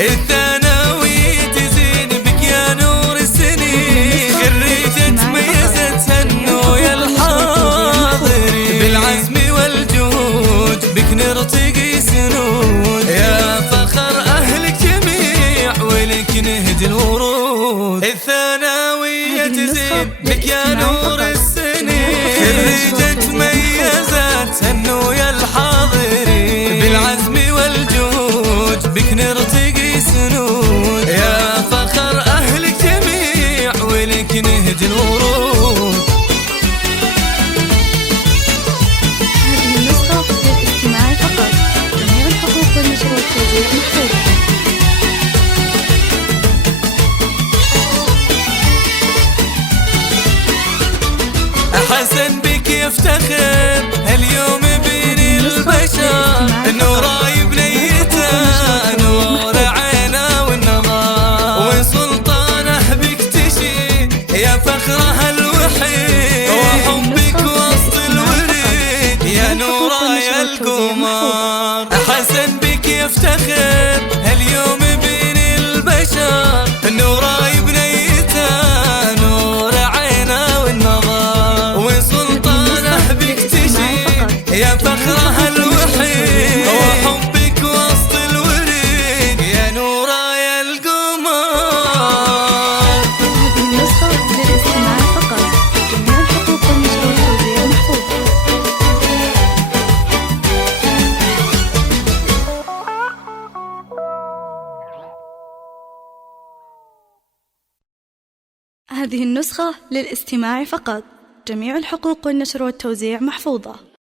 الثانوية تزين بك يا نور السنين، خريجة تميزت هالنو يا الحاضرين، بالعزم والجهود بك نرتقي سنود، يا فخر أهلك جميع ولك نهدي الورود. الثانوية تزين بك يا نور السنين، خريجة تميزت هالنو يا الحاضرين، بالعزم والجهود بك نرتقي سنود، يا فخر أهلك جميع ولك نهدي الورود. هذه النسخة للاستماع فقط، جميع الحقوق والنشر والتوزيع محفوظة. حسن بك يفتخر هاليوم بين البشر، نوراي بنيته نور عينه والنظر، وسلطانه بك تشي يا فخره الوحيد، وحبك وسط الوريد يا نوراي القمر. حسن بك يفتخر هاليوم بين البشر، نوراي بنيته نور عينه والنظر، وسلطانه بك تشي يا فخره الوحيد، وحبك وسط الوريد يا نوراي القمر. هذه النسخة للاستماع فقط، جميع الحقوق والنشر والتوزيع محفوظة. هذه النسخة للاستماع فقط، جميع الحقوق والنشر والتوزيع محفوظة.